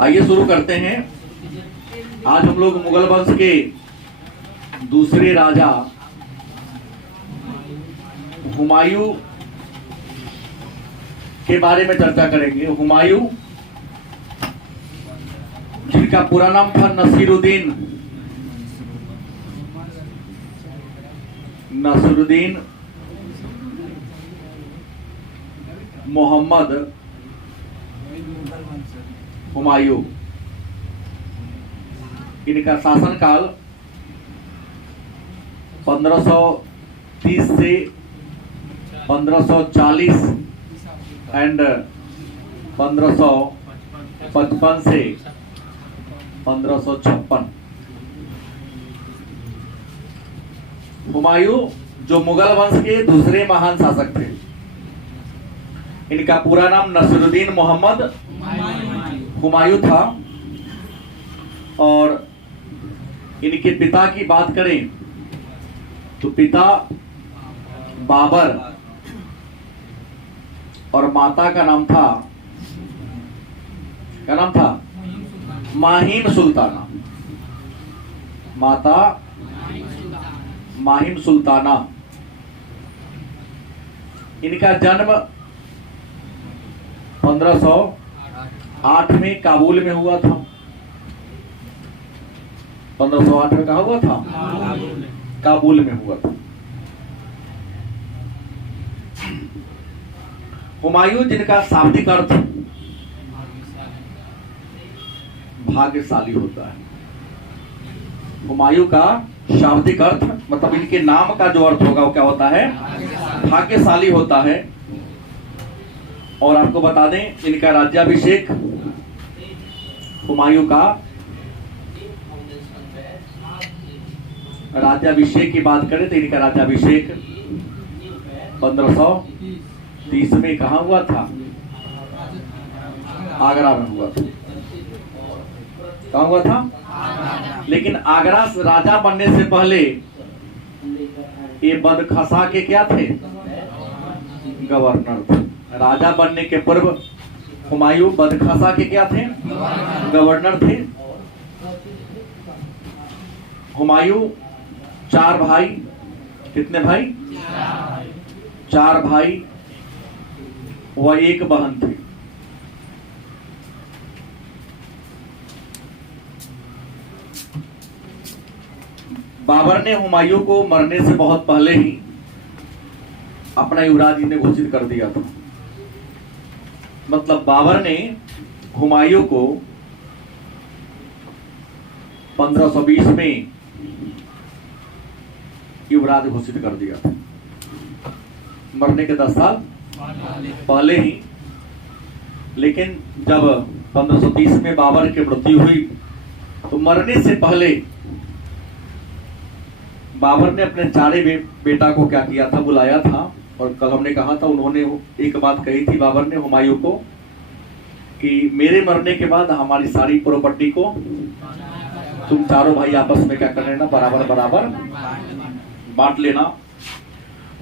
आइए शुरू करते हैं। आज हम लोग मुगल वंश के दूसरे राजा हुमायूं के बारे में चर्चा करेंगे। हुमायूं, जिनका पूरा नाम था नसीरुद्दीन मोहम्मद हुमायूं। इनका शासनकाल 1530 से 1540 एंड 1555 से 1556। हुमायूं जो मुगल वंश के दूसरे महान शासक थे। इनका पूरा नाम नसीरुद्दीन मोहम्मद हुमायूं था। और इनके पिता की बात करें तो पिता बाबर और माता का नाम था, क्या नाम था? माहिम सुल्ताना। माता माहिम सुल्ताना। इनका जन्म 1508 में काबुल में हुआ था। 1508 में कहा हुआ था? काबुल में हुआ था। हुमायूं, जिनका शाब्दिक अर्थ भाग्यशाली होता है। हुमायूं का शाब्दिक अर्थ मतलब इनके नाम का जो अर्थ होगा वो क्या होता है? भाग्यशाली होता है। और आपको बता दें, इनका राज्याभिषेक, हुमायूं का राज्याभिषेक की बात करें तो इनका राज्याभिषेक 1530 में कहाँ हुआ था? आगरा में हुआ था। कहाँ हुआ था? लेकिन आगरा से राजा बनने से पहले ये बदखसा के क्या थे? गवर्नर थे। राजा बनने के पूर्व हुमायूं बदखसा के क्या थे? गवर्नर थे। हुमायूं 4 भाई, कितने भाई? 4 भाई व 1 बहन थे। बाबर ने हुमायूं को मरने से बहुत पहले ही अपना युवराज इन्हें घोषित कर दिया था। मतलब बाबर ने हुमायूं को 1520 में युवराज घोषित कर दिया था, मरने के 10 साल पहले ही। लेकिन जब 1530 में बाबर की मृत्यु हुई तो मरने से पहले बाबर ने अपने चारे बेटा को क्या किया था? बुलाया था। और कल हमने कहा था, उन्होंने एक बात कही थी बाबर ने हुमायूं को कि मेरे मरने के बाद हमारी सारी प्रॉपर्टी को तुम चारों भाई आपस में क्या कर लेना? बराबर बराबर बांट लेना।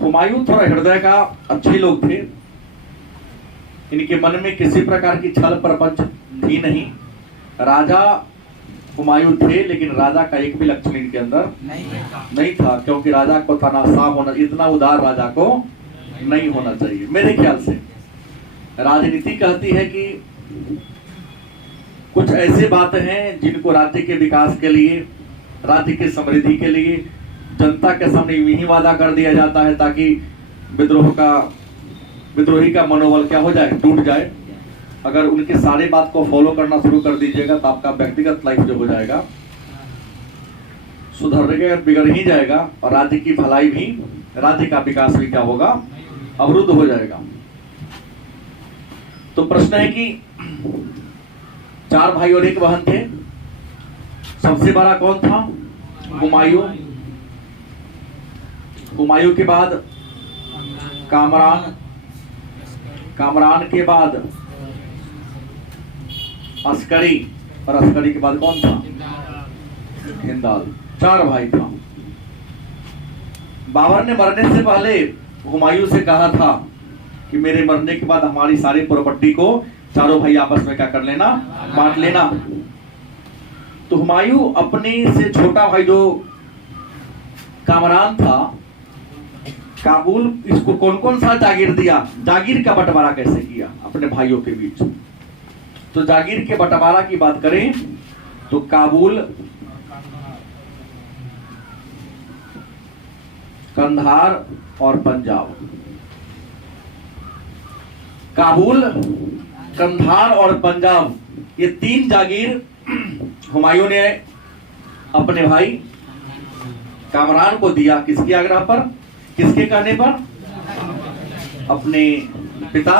हुमायूं थोड़ा हृदय का अच्छे लोग थे। इनके मन में किसी प्रकार की छल प्रपंच थी नहीं। राजा हुमायूं थे, लेकिन राजा का एक भी लक्षण इनके अंदर नहीं था, क्योंकि राजा को तनासा होना, इतना उदार राजा को नहीं होना चाहिए। मेरे ख्याल से राजनीति कहती है कि कुछ ऐसे बातें हैं जिनको राज्य के विकास के लिए, राज्य की समृद्धि के लिए जनता के सामने यही वादा कर दिया जाता है ताकि विद्रोही का मनोबल क्या हो जाए? टूट जाए। अगर उनके सारे बात को फॉलो करना शुरू कर दीजिएगा तो आपका व्यक्तिगत लाइफ जो हो जाएगा सुधर बिगड़ ही जाएगा, और राज्य की भलाई भी, राज्य का विकास भी क्या होगा? अवरुद्ध हो जाएगा। तो प्रश्न है कि 4 भाई और 1 बहन थे। सबसे बड़ा कौन था? हुमायूं। हुमायूं के बाद कामरान के बाद अस्करी, और अस्करी के बाद कौन था? हिंदाल। 4 भाई था। बाबर ने मरने से पहले हुमायूं से कहा था कि मेरे मरने के बाद हमारी सारी प्रॉपर्टी को चारों भाई आपस में क्या कर लेना, बांट लेना। तो हुमायूं अपने से छोटा भाई जो कामरान था, काबुल, इसको कौन कौन सा जागीर दिया, जागीर का बंटवारा कैसे किया अपने भाइयों के बीच। तो जागीर के बंटवारा की बात करें तो काबुल, कंधार और पंजाब, काबुल, कंधार और पंजाब, ये 3 जागीर हुमायूं ने अपने भाई कामरान को दिया। किसके आग्रह पर, किसके कहने पर, अपने पिता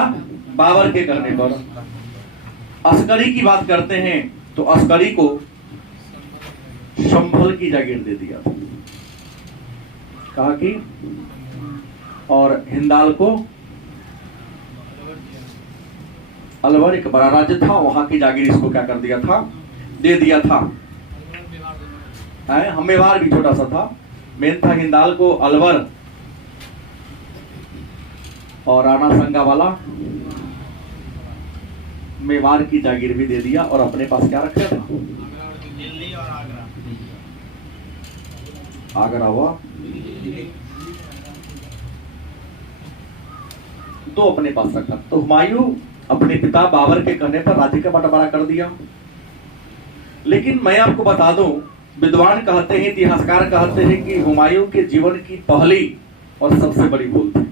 बाबर के कहने पर। अस्करी की बात करते हैं तो अस्करी को संभल की जागीर दे दिया, कहा कि, और हिंदाल को अलवर, एक बड़ा राज्य था, वहां की जागीर इसको क्या कर दिया था, दे दिया था। मेवाड़ भी छोटा सा था, मेन था हिंदाल को अलवर और राणा संगा वाला मेवाड़ की जागीर भी दे दिया और अपने पास क्या रखा था, दिल्ली और आगरा हुआ, 2 अपने पास रखा। तो हुमायूं अपने पिता बाबर के कहने पर राज्य का बंटवारा कर दिया। लेकिन मैं आपको बता दूं, विद्वान कहते हैं, इतिहासकार कहते हैं कि हुमायूं के जीवन की पहली और सबसे बड़ी भूल थी।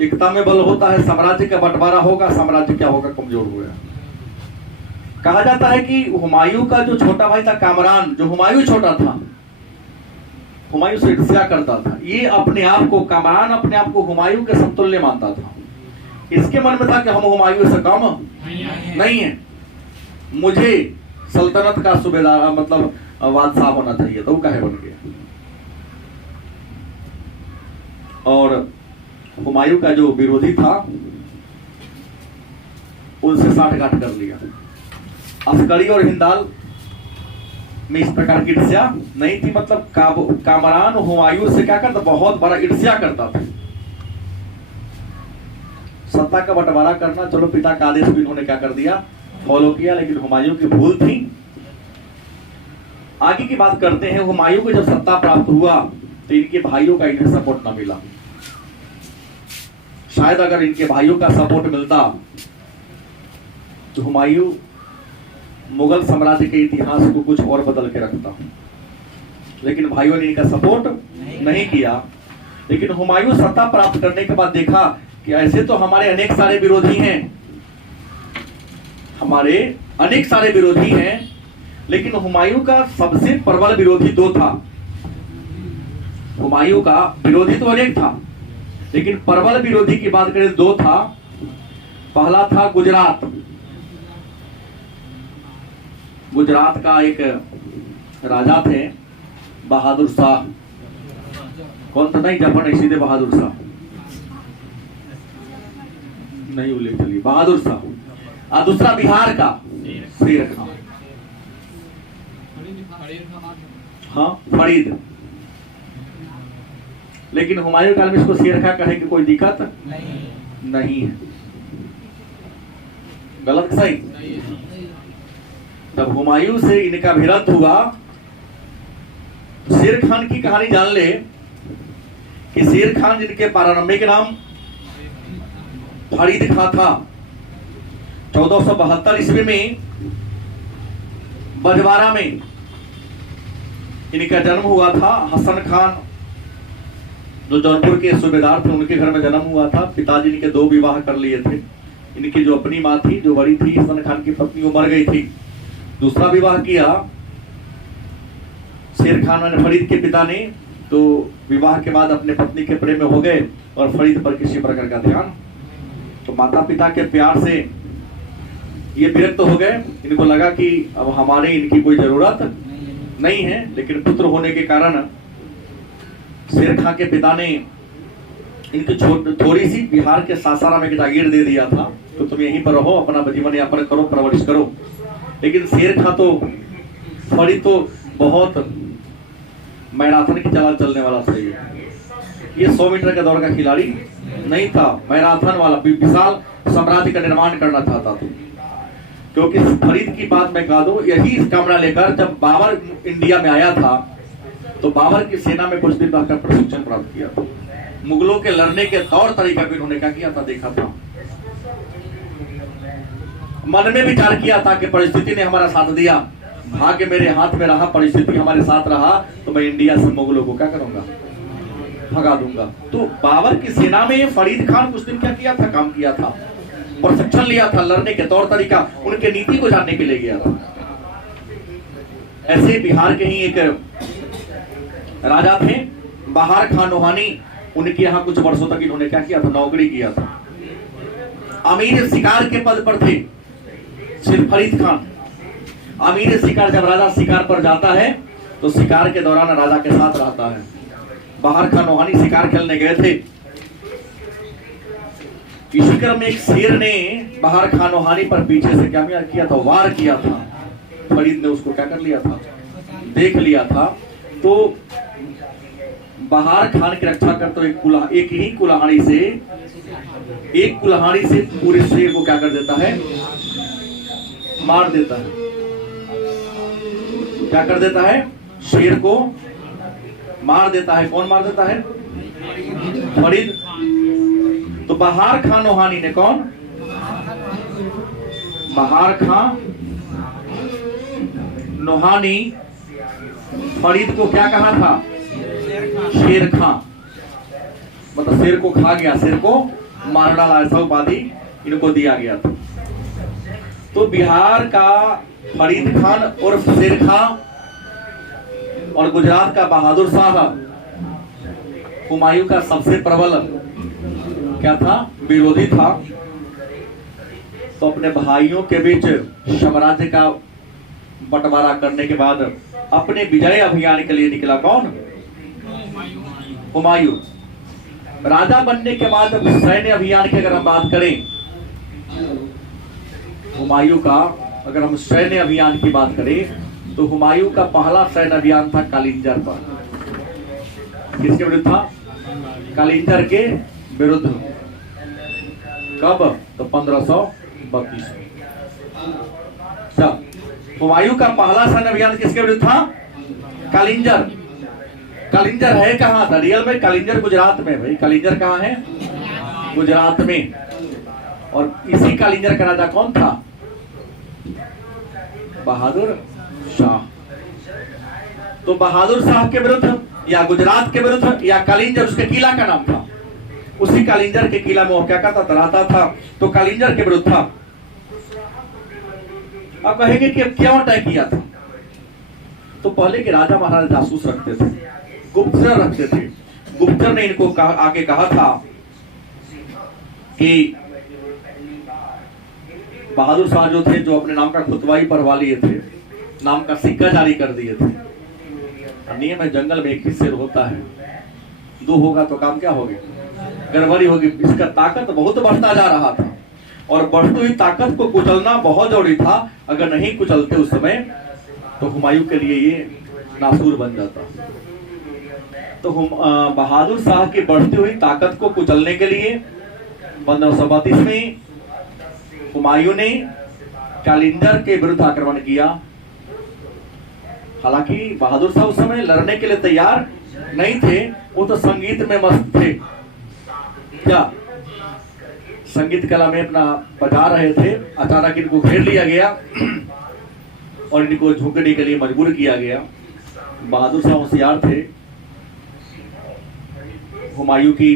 एकता में बल होता है, साम्राज्य का बंटवारा होगा, साम्राज्य क्या होगा, कमजोर होगा। कहा जाता है कि हुमायूं का जो छोटा भाई था कामरान, जो हुमायूं छोटा था, हुमायूं से ईर्ष्या करता था। ये अपने आप को, कामरान अपने आप को हुमायूं के समतुल्य मानता था। इसके मन में था कि हम हुमायूं से कम नहीं है, मुझे सल्तनत का सूबेदार मतलब बादशाह होना चाहिए। तो वो काहे बन गया। और हुमायूं का जो विरोधी था उनसे साठगांठ कर लिया। अस्करी और हिंदाल में इस प्रकार की ईर्ष्या नहीं थी, मतलब कामरान हुमायूं से क्या करता, बहुत बड़ा ईर्ष्या करता था। सत्ता का बंटवारा करना, चलो पिता का आदेश भी इन्होंने क्या कर दिया, फॉलो किया, लेकिन हुमायूं की भूल थी। आगे की बात करते हैं। हुमायूं को जब सत्ता प्राप्त हुआ तो इनके भाइयों का इन्हें सपोर्ट न मिला। शायद अगर इनके भाइयों का सपोर्ट मिलता तो हुमायूं मुगल साम्राज्य के इतिहास को कुछ और बदल के रखता, लेकिन भाइयों ने इनका सपोर्ट नहीं किया। लेकिन हुमायूं सत्ता प्राप्त करने के बाद देखा कि ऐसे तो हमारे अनेक सारे विरोधी हैं, हमारे अनेक सारे विरोधी हैं, लेकिन हुमायूं का सबसे प्रबल विरोधी 2 था। हुमायूं का विरोधी तो अनेक था, लेकिन प्रबल विरोधी की बात करें 2 था। पहला था गुजरात। गुजरात का एक राजा थे बहादुर शाह। कौन था, नहीं जफर नहीं, सीधे बहादुर शाह, नहीं उल्लेख चलिए, बहादुर शाह। और दूसरा बिहार का शेर खान, हाँ फरीद। लेकिन हुमायूं काल में इसको शेर खां कहे कि कोई दिक्कत नहीं है। गलत सही। तब हुमायूं से इनका भिड़ंत हुआ। शेर खान की कहानी जान ले कि शेर खान जिनके प्रारंभिक नाम फरीद खां था, 1472 ईस्वी में बजवारा में इनका जन्म हुआ था। हसन खान जो जौनपुर के सूबेदार थे, उनके घर में जन्म हुआ था। पिताजी इनके 2 विवाह कर लिए थे। इनकी जो अपनी माँ थी, जो बड़ी थी, हसन खान की पत्नी, वो मर गई थी। दूसरा विवाह किया शेर खान ने फरीद के पिता ने। तो विवाह के बाद अपने पत्नी के प्रेम में हो गए और फरीद पर किसी प्रकार का ध्यान, तो माता पिता के प्यार से ये विरक्त हो गए। इनको लगा कि अब हमारे इनकी कोई जरूरत नहीं है। लेकिन पुत्र होने के कारण शेर खां के पिता ने इनकी थोड़ी सी बिहार के सासाराम में जागीर दे दिया था, तो तुम यहीं पर रहो, अपना जीवन यापन करो, परवरिश करो। लेकिन शेर खां तो, फरीद तो बहुत मैराथन की चाल चलने वाला था। ये 100 मीटर के दौड़ का खिलाड़ी नहीं था, मैराथन वाला विशाल साम्राज्य का निर्माण करना चाहता था। क्योंकि फरीद की बात मैं कह दूं, यही कामना लेकर जब बाबर इंडिया में आया था तो बाबर की सेना में कुछ दिन रहकर प्रशिक्षण प्राप्त किया था। मुगलों के लड़ने के तौर तरीका भी उन्होंने क्या किया था, देखा था। मन में विचार किया था कि परिस्थिति ने हमारा साथ दिया, भाग्य मेरे हाथ में रहा, परिस्थिति हमारे साथ रहा, तो मैं इंडिया से मुगलों को क्या करूंगा, भगा दूंगा। तो बाबर की सेना में फरीद खान कुछ दिन क्या किया था, काम किया था, प्रशिक्षण लिया था, लड़ने के तौर तरीका, उनके नीति को जानने के लिए गया था। ऐसे बिहार के ही एक राजा थे बहार खान नोहानी, उनके यहाँ कुछ वर्षों तक इन्होंने क्या किया था, नौकरी किया था। अमीर शिकार के पद पर थे सिर्फ फरीद खान। अमीर शिकार, जब राजा शिकार पर जाता है तो शिकार के दौरान राजा के साथ रहता है। बहार खान नोहानी शिकार खेलने गए थे, इसी क्रम में एक शेर ने बहार खान नोहानी पर पीछे से क्या किया था, वार किया था। फरीद ने उसको क्या कर लिया था, देख लिया था। तो बहार खान की रक्षा करते हुए एक ही कुल्हाड़ी से पूरे शेर को क्या कर देता है, मार देता है। क्या कर देता है, शेर को मार देता है। कौन मार देता है, फरीद। तो बहार खान नोहानी ने, कौन, बहार खान नोहानी फरीद को क्या कहा था, शेर खां, मतलब शेर को खा गया, शेर को मार डाला, ऐसा उपाधि इनको दिया गया था। तो बिहार का फरीद खान और शेर खां और गुजरात का बहादुर शाह हुमायूं का सबसे प्रबल क्या था, विरोधी था। तो अपने भाइयों के बीच साम्राज्य का बंटवारा करने के बाद अपने विजय अभियान के लिए निकला, कौन, हुमायूं। राजा बनने के बाद सैन्य अभियान की अगर हम बात करें, हुमायूं का अगर हम सैन्य अभियान की बात करें तो हुमायूं का पहला सैन्य अभियान था कालिंजर पर। किसके विरुद्ध था, कालिंजर के विरुद्ध। कब, तो 1532। हुमायूं का पहला सैन्य अभियान किसके विरुद्ध था, कालिंजर। कालिंजर है कहां था, रियल में कालिंजर गुजरात में। भाई कालिंजर कहां है, गुजरात में। और इसी कालिंजर का राजा कौन था, बहादुर शाह। तो बहादुर शाह के विरुद्ध या गुजरात के विरुद्ध या कालिंजर, उसके किला का नाम था, उसी कालिंजर के किला में वो क्या करता था, रहता था। तो कालिंजर के विरुद्ध था। अब कहेंगे कि क्यों तय किया था। तो पहले के राजा महाराजा जासूस रखते थे, गुप्तचर रखते थे। गुप्तचर ने इनको आके कहा था कि बहादुर शाह जो थे, जो अपने नाम का खुतबा ही पढ़वा लिए थे, नाम का सिक्का जारी कर दिए थे। नियम है, जंगल में एक ही शेर होता है, दो होगा तो काम क्या होगी, गड़बड़ी होगी। इसका ताकत बहुत बढ़ता जा रहा था और बढ़ती हुई ताकत को कुचलना बहुत जरूरी था। अगर नहीं कुचलते उस समय तो हुमायूं के लिए ये नासूर बन जाता। तो बहादुर शाह की बढ़ती हुई ताकत को कुचलने के लिए 1532 में हुमायूं ने कालिंजर के विरुद्ध आक्रमण किया। हालांकि बहादुर शाह उस समय लड़ने के लिए तैयार नहीं थे, वो तो संगीत में मस्त थे। क्या, संगीत कला में अपना बजा रहे थे। अचानक इनको घेर लिया गया और इनको झुकने के लिए मजबूर किया गया। बहादुर शाह होशियार थे, हुमायूं की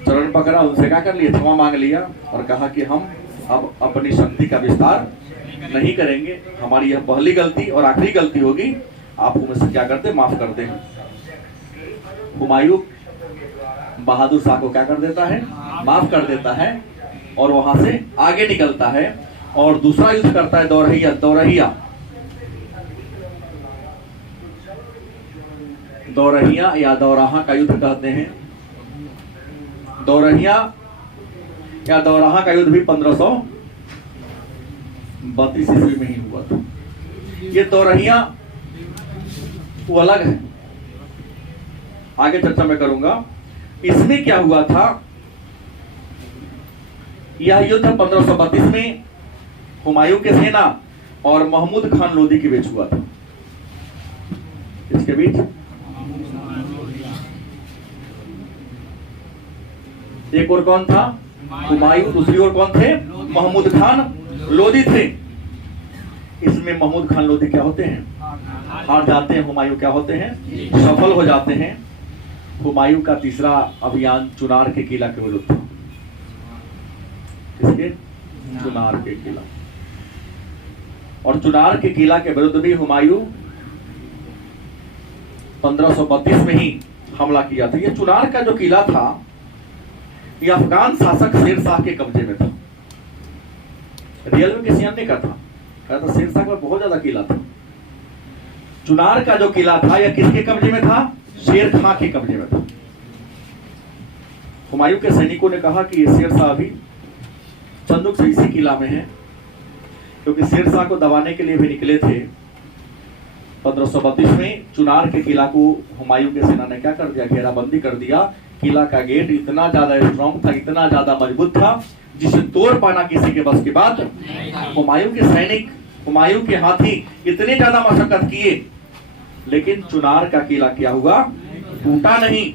चरण पकड़ा, उनसे क्या कर लिया, क्षमा मांग लिया और कहा कि हम अब अपनी शक्ति का विस्तार नहीं करेंगे, हमारी यह पहली गलती और आखिरी गलती होगी, आप मुझसे क्या करते, माफ कर दें। हुमायूं बहादुर शाह को क्या कर देता है, माफ कर देता है और वहां से आगे निकलता है और दूसरा युद्ध करता है, दौरहिया या दौराहा का युद्ध कहते हैं। दौरहिया या दौराहा का युद्ध भी 1532 ईस्वी में ही हुआ था। ये दौरहिया वो अलग है, आगे चर्चा मैं करूंगा। इसमें क्या हुआ था यह युद्ध 1532 में हुमायूं के सेना और महमूद खान लोदी के बीच हुआ था। इसके बीच एक और कौन था? हुमायूं। दूसरी ओर कौन थे? महमूद खान लोदी थे। इसमें महमूद खान लोदी क्या होते हैं? हार जाते हैं। हुमायूं क्या होते हैं? सफल हो जाते हैं। हुमायूं का तीसरा अभियान चुनार के किला के विरुद्ध था। किसके? चुनार के किला। और चुनार के किला के विरुद्ध भी हुमायूं 1532 में ही हमला किया था। यह चुनार का जो किला था यह अफगान शासक शेर शाह के कब्जे में था। रियल में किसी अन्य का था? तो शेर शाह का बहुत ज्यादा किला था। चुनार का जो किला था यह किसके कब्जे में था? शेर खां के कब्जे में था। हुमायूं के सैनिकों ने कहा कि शेर शाह अभी चंदुक से इसी किला में है, क्योंकि शेर शाह को दबाने के लिए भी निकले थे। 1532 में चुनार के किला को हुमायूं के सेना ने क्या कर दिया? घेराबंदी कर दिया। किला का गेट इतना ज्यादा स्ट्रॉन्ग था, इतना ज्यादा मजबूत था, जिसे तोड़ पाना किसी के बस की बात। हुमायूं के सैनिक, हुमायूं के हाथी इतने ज्यादा मशक्कत किए, लेकिन चुनार का किला क्या हुआ? टूटा नहीं।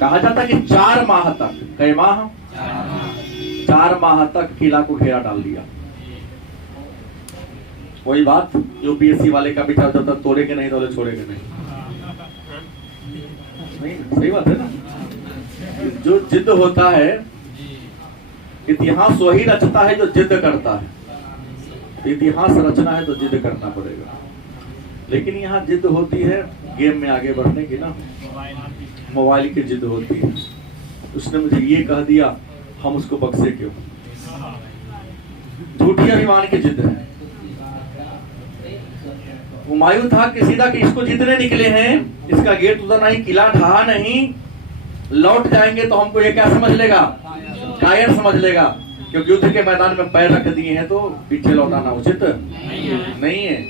कहा जाता कि 4 माह तक, कई माह? 4 माह तक किला को घेरा डाल दिया। वही बात यूपीएससी वाले का भी चलता था, तोड़ेंगे नहीं तो छोड़ेंगे नहीं। सही बात है ना? जो जिद होता है, इतिहास वही रचता है जो जिद करता है। इतिहास रचना है तो जिद करना पड़ेगा। लेकिन यहाँ जिद होती है गेम में आगे बढ़ने की ना, मोबाइल की जिद होती है। उसने मुझे ये कह दिया, हम उसको बख्शे क्यों? झूठी अभिमान की जिद है। हुमायूं था कि सीधा कि इसको जीतने निकले हैं, इसका गेट उधर नहीं, किला ढहा नहीं, लौट जाएंगे तो हमको ये क्या समझ लेगा? कायर समझ लेगा। क्योंकि युद्ध के मैदान में पैर रख दिए हैं तो पीछे लौटाना उचित नहीं है।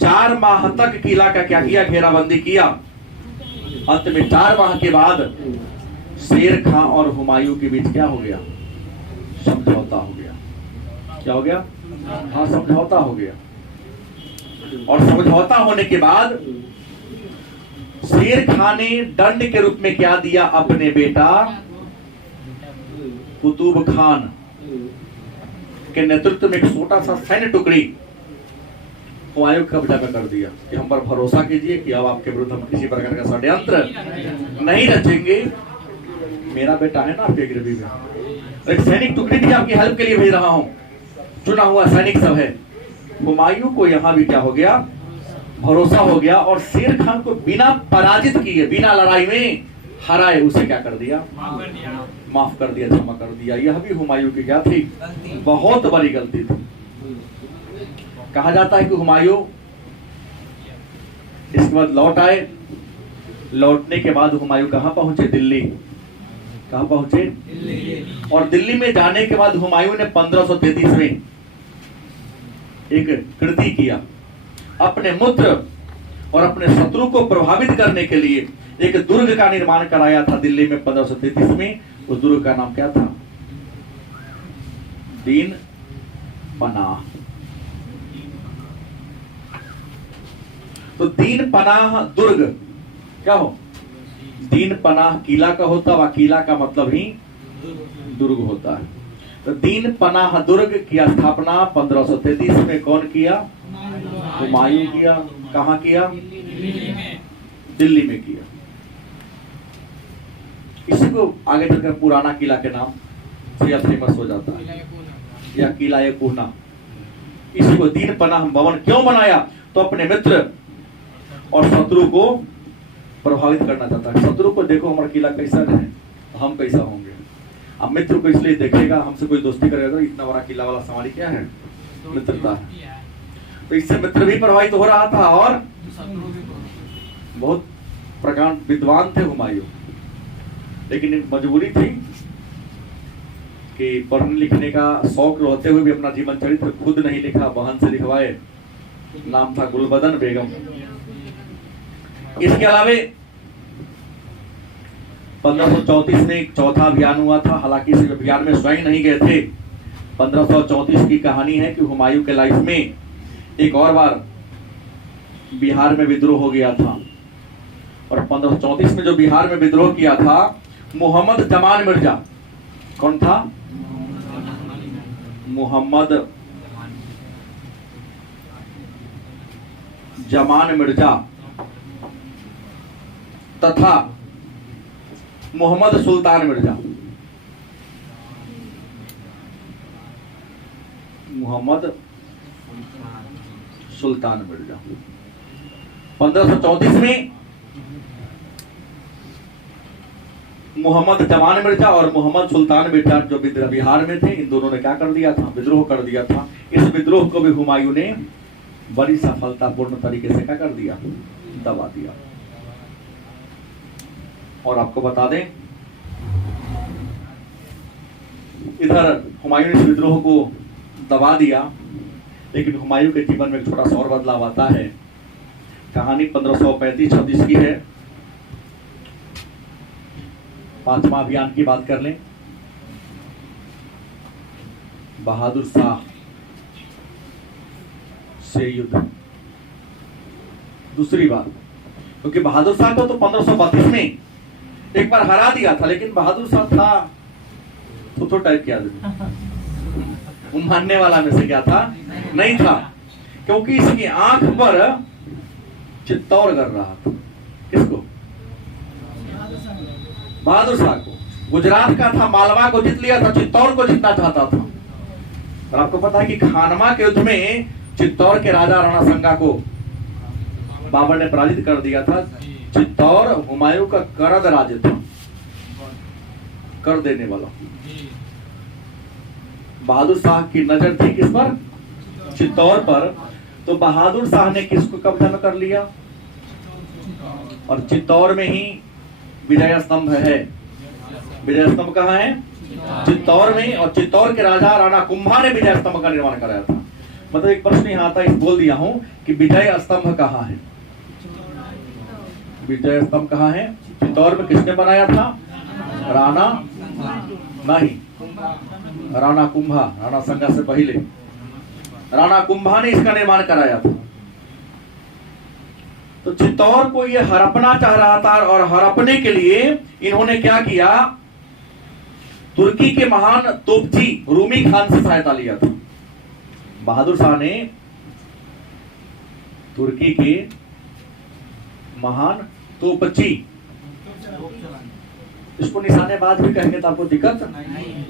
4 माह तक किला का क्या किया? घेराबंदी किया। अंत में 4 माह के बाद शेर खां और हुमायूं के बीच क्या हो गया? समझौता हो गया। क्या हो गया? हाँ, समझौता हो गया। और समझौता होने के बाद शेर खां ने दंड के रूप में क्या दिया? अपने बेटा कुतुब खान के नेतृत्व में एक छोटा सा सैन्य टुकड़ी हुमायूं के कब्जा में कर दिया कि हम पर भरोसा कीजिए कि अब आपके विरुद्ध हम किसी प्रकार का षड्यंत्र नहीं रचेंगे। मेरा बेटा है ना आपके गिरवी में, एक सैनिक टुकड़ी भी आपकी हेल्प के लिए भेज रहा हूं, चुना हुआ सैनिक सब है। हुमायूं को यहां भी क्या हो गया? भरोसा हो गया। और शेर खान को बिना पराजित किए, बिना लड़ाई में हराए उसे क्या कर दिया? माफ कर दिया, क्षमा कर दिया। यह भी हुमायूं की क्या थी? बहुत बड़ी गलती थी। कहा जाता है कि हुमायूं इसके बाद लौट आए। लौटने के बाद हुमायूं कहां पहुंचे? दिल्ली। कहां पहुंचे? दिल्ली। और दिल्ली में जाने के बाद हुमायूं ने 1533 में एक कृति किया। अपने मित्र और अपने शत्रु को प्रभावित करने के लिए एक दुर्ग का निर्माण कराया था दिल्ली में 1533 में। उस दुर्ग का नाम क्या था? दीन पनाह। तो दीन पनाह दुर्ग क्या हो? दीन पनाह किला का होता है, किला का मतलब ही दुर्ग होता है। तो दीन पनाह दुर्ग की स्थापना 1533 में कौन किया? हुमायूं किया। कहां किया? दिल्ली में किया। इसी को आगे चलकर पुराना किला के नाम से अब फेमस हो जाता है, या किला ए कोहना। इसी को दीन पनाह भवन क्यों बनाया? तो अपने मित्र और शत्रु को प्रभावित करना चाहता है। शत्रु को देखो हमारा किला कैसा है, हम कैसा होंगे। अब मित्र को इसलिए देखेगा, हमसे कोई दोस्ती करेगा तो इतना बड़ा किला वाला सवारी क्या है? मित्रता है। तो इससे मित्र भी प्रभावित हो रहा था और बहुत प्रकांड विद्वान थे हुमायूं, लेकिन मजबूरी थी कि पढ़ने लिखने का शौक होते हुए भी अपना जीवन चरित्र खुद नहीं लिखा, बहन से लिखवाए। नाम था गुलबदन बेगम। इसके अलावे 1534 में एक चौथा अभियान हुआ था, हालांकि इस अभियान में स्वयं नहीं गए थे। 1534 की कहानी है कि हुमायूं के लाइफ में एक और बार बिहार में विद्रोह हो गया था, और 1534 में जो बिहार में विद्रोह किया था मोहम्मद जमान मिर्जा। कौन था? मोहम्मद जमान मिर्जा तथा मोहम्मद सुल्तान मिर्जा। मोहम्मद सुल्तान मिर्जा 1534 में मोहम्मद जमान मिर्जा और मोहम्मद सुल्तान मिर्जा जो बिहार में थे, इन दोनों ने क्या कर दिया था? विद्रोह कर दिया था। इस विद्रोह को भी हुमायूं ने बड़ी सफलतापूर्ण तरीके से क्या कर दिया? दबा दिया। और आपको बता दें, इधर हुमायूं ने इस विद्रोह को दबा दिया, लेकिन हुमायूं के जीवन में एक छोटा सा और बदलाव आता है। कहानी 1535-36 की है। पांचवा अभियान की बात कर लें। बहादुर शाह से युद्ध। दूसरी बात, क्योंकि बहादुर शाह को तो 1532 में एक बार हरा दिया था, लेकिन बहादुर शाह था तो टाइप किया वो मानने वाला में से क्या था? नहीं था, क्योंकि इसकी आंख पर चित्तौड़ कर रहा था। किसको? बहादुर शाह को। गुजरात का था, मालवा को जीत लिया था, चित्तौड़ को जीतना चाहता था। और आपको पता है कि खानवा के युद्ध में चित्तौड़ के राजा राणा संगा को बाबर ने पराजित कर दिया था। चित्तौड़ हुमायूं का करद राज्य था, कर देने वाला। बहादुर शाह की नजर थी किस पर? चित्तौड़ पर। तो बहादुर शाह ने किसको कब्जा में कर लिया? और चित्तौड़ में ही विजय स्तंभ है। विजय स्तंभ कहाँ है? चित्तौड़ में। और चित्तौड़ के राजा राणा कुंभा ने विजय स्तंभ का निर्माण कराया था। मतलब एक प्रश्न यहाँ आता है, बोल दिया हूं कि विजय स्तंभ कहाँ है? विजय स्तंभ कहाँ है? चित्तौड़ में। किसने बनाया था? राणा नहीं, राणा कुंभा, राणा संगा से पहले राणा कुंभा ने इसका निर्माण कराया था। तो चित्तौड़ को ये हड़पना चाह रहा था, और हड़पने के लिए इन्होंने क्या किया? तुर्की के महान तोपची रूमी खान से सहायता लिया था। बहादुर शाह ने तुर्की के महान तोपची, इसको निशानेबाज भी कहेंगे तो आपको दिक्कत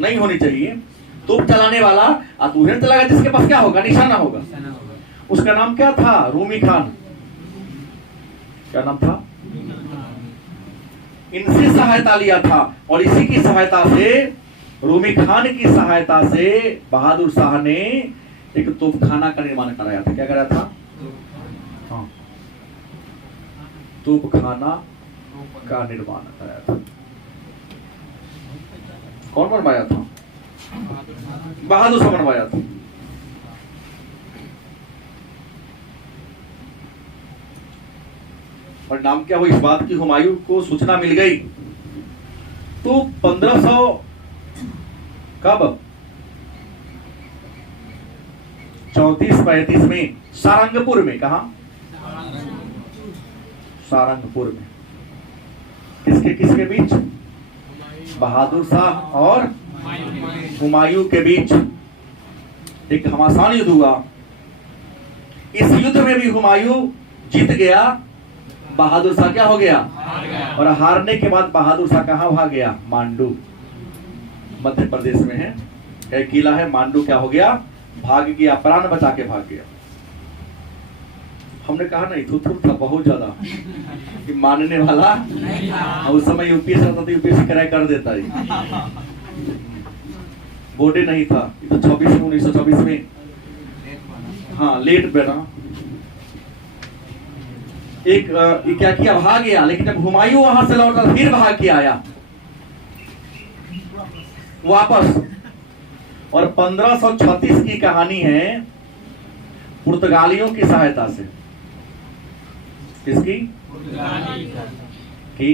नहीं होनी चाहिए। तोप चलाने वाला, तुझे चलागा जिसके पास क्या होगा? निशाना होगा। उसका नाम क्या था? रूमी खान। क्या नाम था? इनसे सहायता लिया था, और इसी की सहायता से, रूमी खान की सहायता से बहादुर शाह ने एक तोपखाना का निर्माण कराया था। क्या कराया था? हाँ, तोपखाना का निर्माण कराया था। कौन बनवाया था? बहादुर शाह बनवाया था। और नाम क्या हुआ? इस बात की हुमायूं को सूचना मिल गई तो 1500 कब 34-35 में सारंगपुर में। कहा? सारंगपुर में। किसके किसके बीच? बहादुर शाह और हुमायूं के बीच एक घमासान युद्ध हुआ। इस युद्ध में भी हुमायूं जीत गया, बहादुर शाह क्या हो गया? और हारने के बाद बहादुर शाह कहां भाग गया? मांडू, मध्य प्रदेश में है, एक किला है मांडू। क्या हो गया? भाग गया, प्राण बचा के भाग गया। हमने कहा नहीं, थुथुर था बहुत ज्यादा, कि मानने वाला नहीं था। उस समय यूपीएससी आता था, यूपीएससी क्रैक कर देता है। बोर्डे नहीं था, ये तो 1924 में, हाँ लेट बना। एक क्या किया? भाग गया। लेकिन जब हुमायूं वहां से लौटा फिर भाग के आया वापस। और 1536 की कहानी है पुर्तगालियों की सहायता से। किसकी? की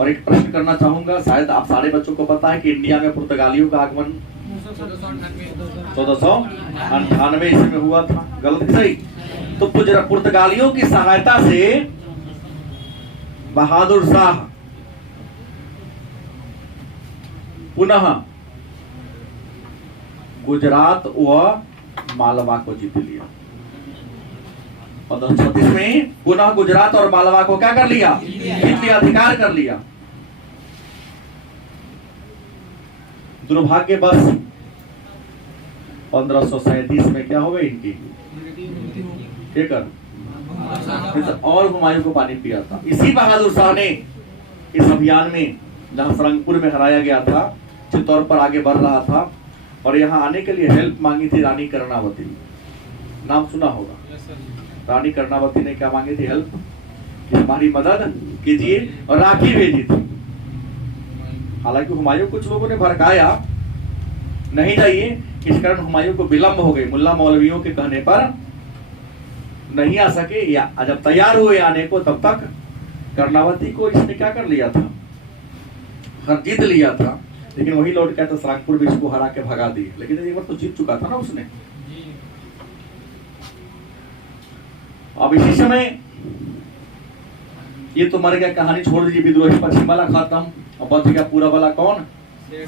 और एक प्रश्न करना चाहूंगा, शायद आप सारे बच्चों को पता है कि इंडिया में पुर्तगालियों का आगमन 1498 ईस्वी में हुआ था। गलत कि सही? तो पुर्तगालियों की सहायता से बहादुर शाह पुनः गुजरात व मालवा को जीत लिया। 1536 में पुनः गुजरात और मालवा को क्या कर लिया? जीत लिया, अधिकार कर लिया। दुर्भाग्यवश 1537 में क्या हो गई इनकी? और हुमायूं को पानी पिया था। इसी बहादुर शाह ने इस अभियान में, जहां सरंगपुर में हराया गया था, चित्तौड़ पर आगे बढ़ रहा था और यहाँ आने के लिए हेल्प मांगी थी रानी कर्णावती। नाम सुना होगा। रानी कर्णावती ने क्या मांगी थी? हेल्प, कि हमारी मदद कीजिए, और राखी भेजी थी। हालांकि हुमायूं कुछ लोगों ने भड़काया, नहीं जाइए, इस कारण हुमायूं को विलंब हो गई। मुल्ला मौलवियों के कहने पर नहीं आ सके, या जब तैयार हुए आने को तब तक कर्णावती को इसने क्या कर लिया था? हर जीत लिया था। लेकिन वही लौट गया तो सरंगपुर भी इसको हरा के भगा दी। लेकिन एक बार तो जीत चुका था ना उसने। अब इसी समय ये तो मर गया, कहानी छोड़ दीजिए। विद्रोही पश्चिम वाला खत्म, अब बच गया पूरा वाला कौन?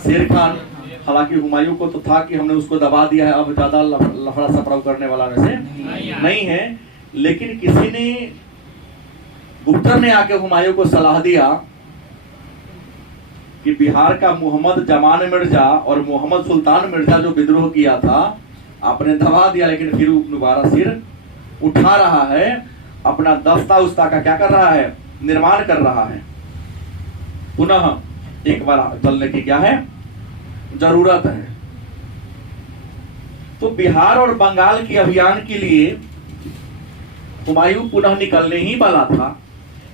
शेर खान। हालांकि हुमायूं को तो था कि हमने उसको दबा दिया है, अब ज्यादा लफड़ा सफड़ा करने वाला में से नहीं है। लेकिन किसी ने, गुप्तर ने आके हुमायूं को सलाह दिया कि बिहार का मोहम्मद जमान मिर्जा और मोहम्मद सुल्तान मिर्जा जो विद्रोह किया था, आपने दबा दिया, लेकिन फिर दोबारा सिर उठा रहा है, अपना दस्ता उस्ता का क्या कर रहा है? निर्माण कर रहा है। पुनः एक बार चलने की क्या है? जरूरत है। तो बिहार और बंगाल के अभियान के लिए हुमायूं पुनः निकलने ही वाला था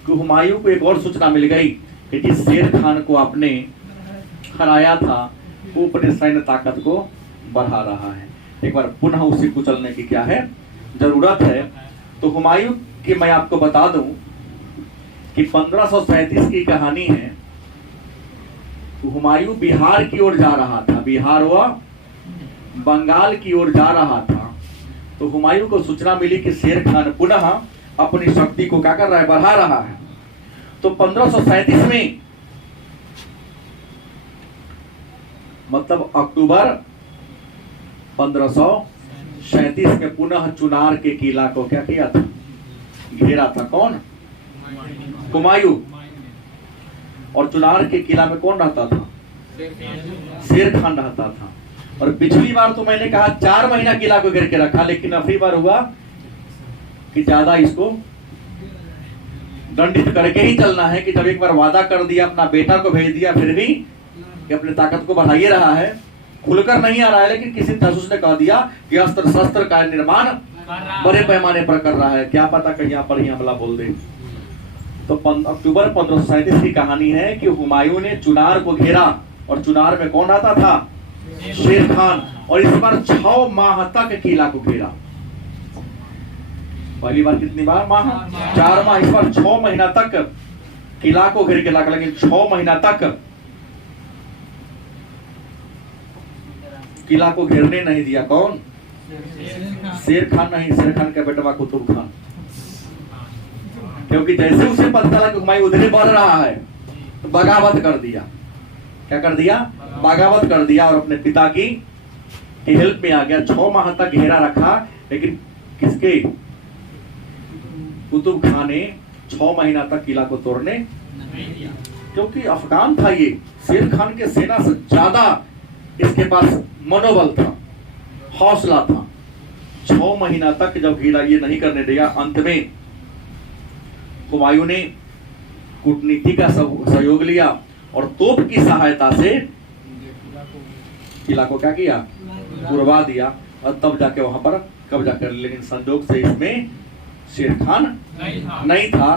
कि हुमायूं को एक और सूचना मिल गई कि जिस शेर खान को आपने हराया था वो अपने सैन्य ताकत को बढ़ा रहा है। एक बार पुनः उसे कुचलने की क्या है? जरूरत है। तो हुमायूं की मैं आपको बता दूं कि 1537 की कहानी है। तो हुमायूं बिहार की ओर जा रहा था, बिहार व बंगाल की ओर जा रहा था। तो हुमायूं को सूचना मिली कि शेर खान पुनः अपनी शक्ति को क्या कर रहा है? बढ़ा रहा है। तो 1537 में, मतलब अक्टूबर 1537 में पुनः चुनार के किला को क्या किया था? घेरा था। कौन? हुमायूं। और चुनार के किला में कौन रहता था? शेर खान रहता था। और पिछली बार तो मैंने कहा 4 महीना किला को घेर के रखा, लेकिन अगली बार हुआ कि ज्यादा इसको दंडित करके ही चलना है। कि जब एक बार वादा कर दिया, अपना बेटा को भेज दिया, फिर भी कि अपनी ताकत को बढ़ाइए रहा है, खुलकर नहीं आ रहा है, लेकिन किसी जासूस ने कह दिया कि अस्त्र शस्त्र का निर्माण बड़े पैमाने पर कर रहा है, क्या पता कहीं यहाँ पर ही हमला बोल दे। तो अक्टूबर 1537 की कहानी है कि हुमायूं ने चुनार को घेरा, और चुनार में कौन आता था? शेर खान। और इस बार 6 माह तक किला को घेरा। पहली बार कितनी बार? 4 माह। इस बार 6 महीना तक किला को घेर के रखा, लेकिन 6 महीना तक किला को घेरने नहीं दिया। कौन? शेर खान नहीं, शेर खान का बेटवा कुतुब खान। क्योंकि जैसे उसे पता चला कि हुमायूं उधर बढ़ रहा है, तो बगावत कर दिया। क्या कर दिया? बगावत कर दिया, और अपने पिता की हेल्प में आ गया। 6 माह तक घेरा रखा, लेकिन किसके? कुतुब खान ने 6 महीना तक किला को तोड़ने नहीं दिया, क्योंकि अफगान था ये। शेर खान के सेना से ज्यादा इसके पास मनोबल था, हौसला था। 6 महीना तक जब घेरा ये नहीं करने दिया, अंत में हुमायूं ने कूटनीति का सहयोग लिया और तोप की सहायता से किला को क्या किया? उड़वा दिया, और तब जाके वहां पर कब्जा कर लिया। लेकिन संजोग से इसमें शेर खान नहीं था।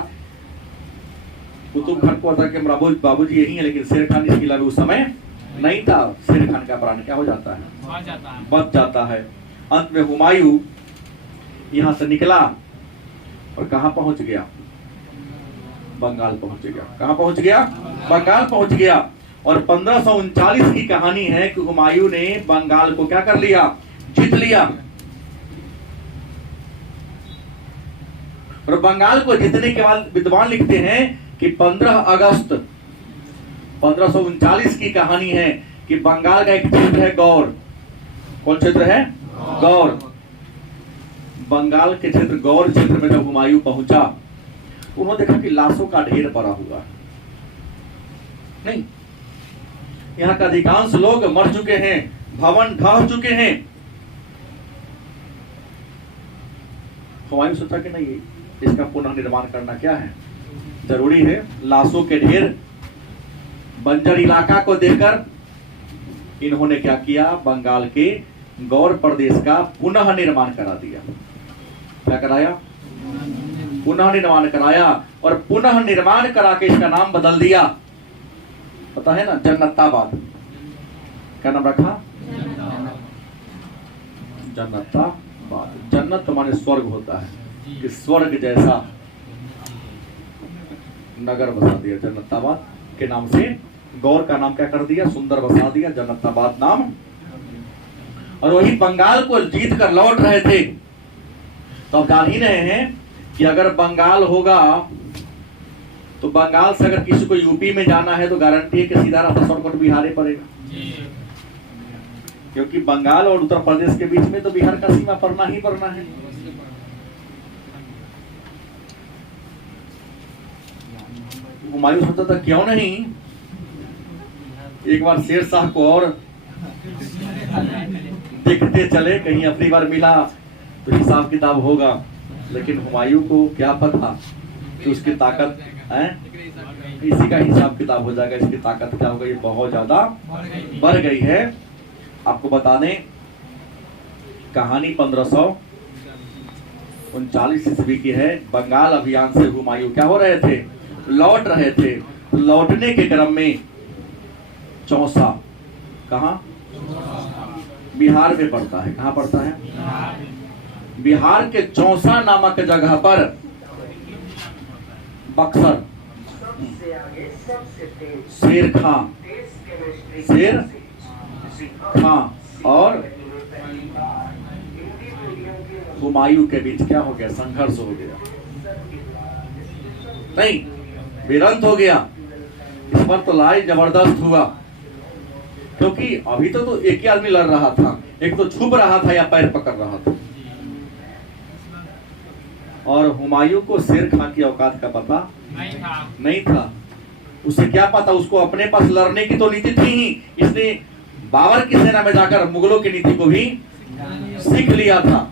कुतुब खान को था कि बाबूजी यही है, लेकिन शेर खान इस किला में उस समय नहीं था। शेर खान का प्राण क्या हो जाता है? बच जाता है। अंत में हुमायूं यहां से निकला और कहां पहुंच गया? बंगाल पहुंच गया। कहां पहुंच गया? बंगाल पहुंच गया। और 1539 की कहानी है कि हुमायूं ने बंगाल को क्या कर लिया? जीत लिया। और बंगाल को जीतने के बाद विद्वान लिखते हैं कि 15 अगस्त 1539 की कहानी है कि बंगाल का एक क्षेत्र है गौर। कौन क्षेत्र है? गौर। बंगाल के क्षेत्र गौर क्षेत्र में जब हुमायूं पहुंचा, उन्होंने देखा कि लाशों का ढेर पड़ा हुआ है। नहीं, यहाँ का अधिकांश लोग मर चुके हैं, भवन ढह चुके हैं। हुमायूं सोचा कि नहीं, इसका पुनर्निर्माण करना क्या है, जरूरी है। लाशों के ढेर, बंजर इलाका को देखकर इन्होंने क्या किया? बंगाल के गौर प्रदेश का पुनः निर्माण करा दिया। क्या कराया? पुनः निर्माण कराया। और पुनः निर्माण करा के इसका नाम बदल दिया। पता है ना, जन्नताबाद। क्या नाम रखा? जन्नताबाद। जन्नत माने स्वर्ग होता है, कि स्वर्ग जैसा नगर बसा दिया जन्नताबाद के नाम से। गौर का नाम क्या कर दिया? सुंदर बसा दिया, जन्नताबाद नाम। और वही बंगाल को जीत कर लौट रहे थे। तो अब जान ही रहे हैं कि अगर बंगाल होगा तो बंगाल से अगर किसी को यूपी में जाना है तो गारंटी है कि सीधा रास्ता शॉर्टकट बिहार पड़ेगा। क्योंकि बंगाल और उत्तर प्रदेश के बीच में तो बिहार का सीमा पड़ना ही पड़ना है। हुमायूं सोचता था क्यों नहीं एक बार शेर शाह को और देखते चले, कहीं अपनी बार मिला तो हिसाब किताब होगा। लेकिन हुमायूं को क्या पता कि उसकी ताकत है, इसी का हिसाब किताब हो जाएगा। इसकी ताकत क्या हो गई? बहुत ज्यादा बढ़ गई है। आपको बता दें, कहानी 1539 ईस्वी की है। बंगाल अभियान से हुमायूं क्या हो रहे थे? लौट रहे थे। लौटने के क्रम में चौसा, कहा? बिहार में पड़ता है। कहां पड़ता है? बिहार के चौसा नामक जगह पर बक्सर शेर खां और हुमायूं के बीच क्या हो गया? संघर्ष हो गया। नहीं, भिड़ंत हो गया। इस पर तो लड़ाई जबरदस्त हुआ, क्योंकि अभी तो एक ही आदमी लड़ रहा था। एक तो छुप रहा था या पैर पकड़ रहा था। और हुमायूं को शेर खां की औकात का पता नहीं था। उसे क्या पता? उसको अपने पास लड़ने की तो नीति थी ही, इसने बाबर की सेना में जाकर मुगलों की नीति को भी सीख लिया था।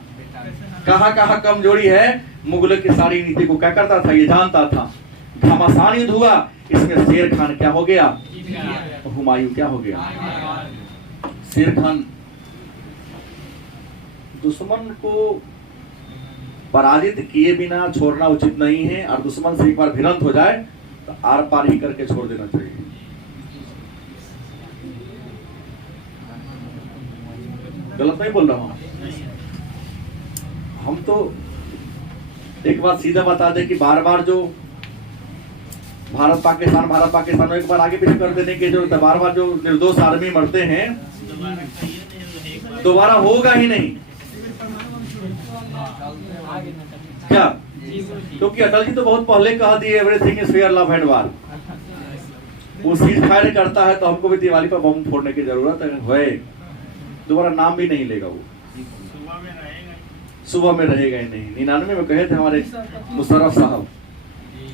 कहां कहां कमजोरी है, मुगलों की सारी नीति को क्या करता था, ये जानता था। घमासान युद्ध हुआ, इसमें शेर खान क्या हो गया? हुमायूं क्या हो गया? शेर खान। दुश्मन को पराजित किए बिना छोड़ना उचित नहीं है, और दुश्मन से एक बार भिड़ंत हो जाए तो आर पार ही करके छोड़ देना चाहिए। गलत नहीं बोल रहा हूं। हम तो एक बात सीधा बता दें कि बार बार जो भारत पाकिस्तान एक बार आगे पीछे कर देने के जो बार बार जो निर्दोष आदमी मरते हैं, दोबारा होगा ही नहीं। क्या? क्योंकि अटल जी तो बहुत पहले कहा दिए everything is fair, love and वार। वो सीज फायर करता है तो हमको भी दिवाली पर बम फोड़ने की जरूरत है। दोबारा नाम भी नहीं लेगा। वो सुबह में रहेगा ही नहीं। 99 में कहे थे हमारे मुशर्रफ साहब,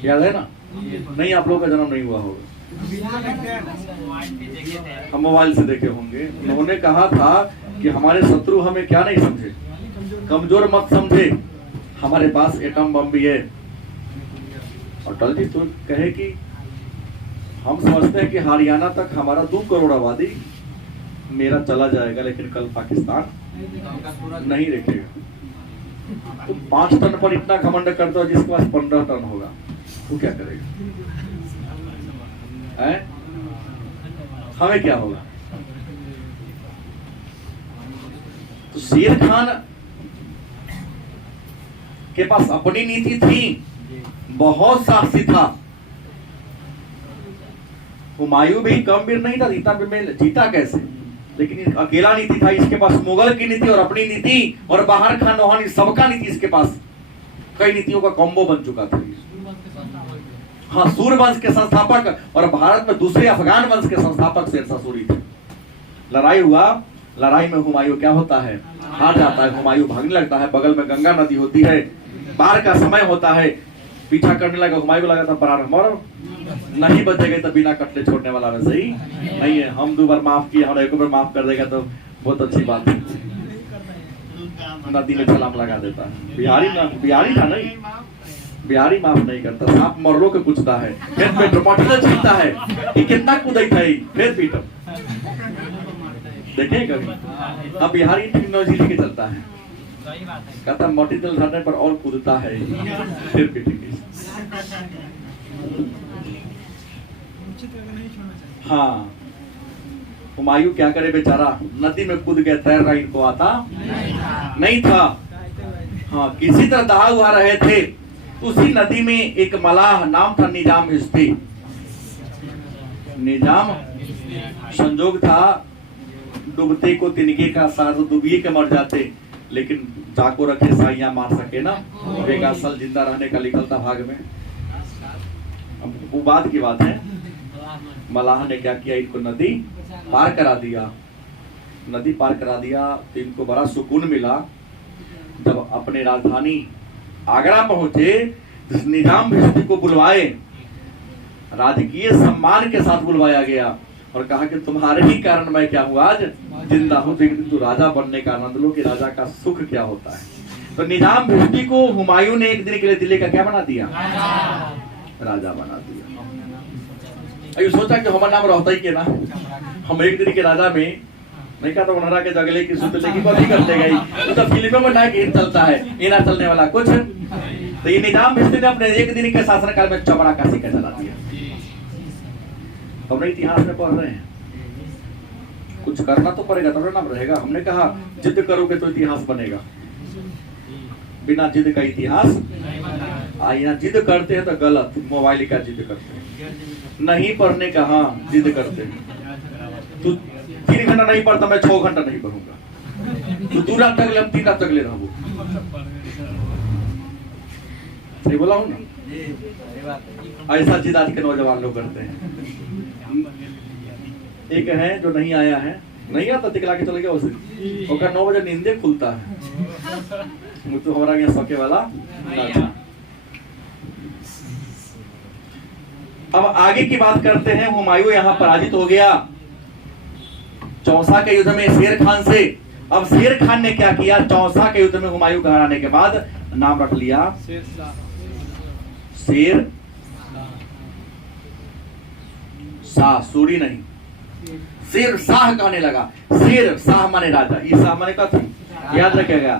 याद है ना? नहीं, आप लोगों का जन्म नहीं हुआ होगा, हम मोबाइल से देखे होंगे। उन्होंने कहा था कि हमारे शत्रु हमें क्या नहीं समझे, कमजोर मत समझे, हमारे पास एटम बम भी है। अटल जी तो कहे कि हम समझते हैं कि हरियाणा तक हमारा 2 करोड़ आबादी मेरा चला जाएगा, लेकिन कल पाकिस्तान नहीं रखेगा। तो 5 टन पर इतना घमंड करता है, जिसके पास 15 टन होगा वो क्या करेगा? हमें क्या होगा? तो शेर खान के पास अपनी नीति थी, बहुत साहसी था, हुमायूं भी कम वीर नहीं था, इतना में जीता कैसे? लेकिन अकेला नीति था इसके पास, मुगल की नीति और अपनी नीति और बाहर खान नौहानी सबका नीति इसके पास, कई नीतियों का कॉम्बो बन चुका था। हाँ, सूर्यवंश के संस्थापक और भारत में दूसरे अफगान वंश के संस्थापक शेरशाह सूरी थे। लड़ाई हुआ, लड़ाई में हुमायूं क्या होता है, हार जाता है। हुमायूं भागने लगता है, बगल में गंगा नदी होती है, बाढ़ का समय होता है, पीछा करने लगा। हुमायूं लगा था प्राण मरो, नहीं बचेगा तो बिना कटले छोड़ने वाला में सही नहीं है। हम 2 बार माफ किए, हम 1 बार माफ कर देगा तो बहुत अच्छी बात है। नदी में छलांग लगा देता है। बिहारी था नहीं, बिहारी माफ नहीं करता, सांप मर्रो के पूछता है, फिर पेट्रोल छीनता है कि कितना कूदई था, फिर पीटो। देखें कभी, अब बिहारी टेक्नोलॉजी लेके चलता है, कहता मोटी तेल धरने पर और कूदता है, फिर पीटेंगे। हाँ, हुमायूं क्या करे बेचारा, नदी में कूद गया, तैरना इनको आता नहीं था। हाँ, किसी तरह दहा हुआ रहे थे। उसी नदी में एक मलाह नाम था निजाम हिस्ती। निजाम संजोग था, डूबते को तिनके का साथ डूबिए के मर जाते, लेकिन जाको रखे साइया मार सके ना, बेगा सल जिंदा रहने का लिखल था भाग में। अब वो बात की बात है, मलाह ने क्या किया, इनको नदी पार करा दिया। नदी पार करा दिया तो इनको बड़ा सुकून मिला। जब अपने राजधानी आगरा पहुंचे, निजाम भिस्ती को बुलवाए, राजकीय सम्मान के साथ बुलवाया गया और कहा कि तुम्हारे ही कारण मैं क्या हूँ, आज जिंदा हूँ। तू राजा बनने का आनंद लो कि राजा का सुख क्या होता है। तो निजाम भिस्ती को हुमायूं ने एक दिन के लिए दिल्ली का क्या बना दिया, राजा बना दिया। अभी सोचा कि हमारा नाम रहता ही के ना, हम एक दिन के राजा में नहीं कहा तो उन्हरा के जगले की सुतले की कभी कर ले गई, तो फिल्मों में नायक इन चलता है, इना चलने वाला कुछ। तो ये निजाम भिस्ती ने अपने एक दिन के शासनकाल में चौबड़ा काशी का चला दिया। हमने इतिहास में पढ़ रहे हैं, कुछ करना तो पड़ेगा तब नाम रहेगा। हमने कहा जिद करोगे तो इतिहास बनेगा, बिना जिद का इतिहास आईना। जिद करते हैं तो गलत, मोबाइल का जिद करते हैं, नहीं पढ़ने का हाँ जिद करते हैं। तू 3 घंटा नहीं पढ़ता, मैं 6 घंटा नहीं पढ़ूंगा। तू 2 रात तक ले, 3 रात तक ले रहूं। सही बोला हूं ना? ऐसा जिद आज के नौजवान लोग करते हैं। एक है जो नहीं आया है, नहीं आता तिकला के चले गया उसे, ओकर 9 बजे नींदे खुलता है। तो हमारा यहाँ सके वाला ना। अब आगे की बात करते हैं। हुमायूं यहाँ पराजित हो गया चौसा के युद्ध में शेर खान से। अब शेर खान ने क्या किया, चौसा के युद्ध में हुमायूं को हराने के बाद नाम रख लिया शेर शाह। सूरी नहीं, शेर शाह कहने लगा। शेर शाह माने राजा, ये शाह माने क्या, याद रखेगा।